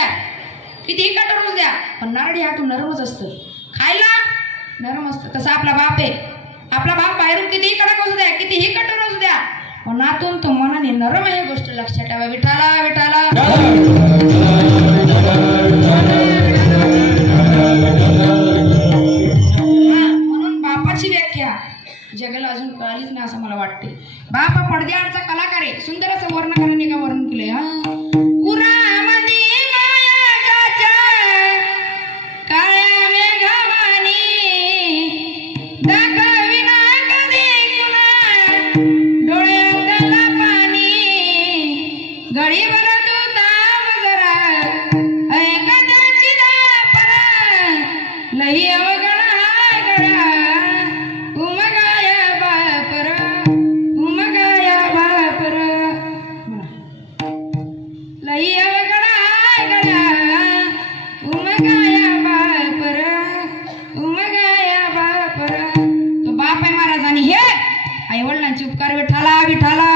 द्या, कितीही कठोर असू द्या, पण नारळी हातून नरमच असतं, खायला नरम असतं. तसा आपला बाप आहे, आपला बाप बाहेरून कितीही कडक असू द्या, कितीही कठोर असू द्या, पण आतून तो मनाने नरम आहे, गोष्ट लक्षात ठेवा. विठाला विठाला म्हणून बापाची व्याख्या जगाला अजून कळालीच नाही असं मला वाटते. बाप हा पडद्याआडचा कलाकार आहे. सुंदर असं वर्णकारांनी का वर्णन केलंय. काळ्या मेघवानी दाखविना कधी कुणा डोळ्यातला पाणी गडीवर तू ताम जरा ऐकदाची दापरा लई अवगणा गडा उमगाया बापरा उमगाया बापरा लई अवगणा गडा उमगाया बापरा उमगाया बापरा. तो बाप आहे महाराज आणि हे आई वडिलांचे उपकार. विठाला विठाला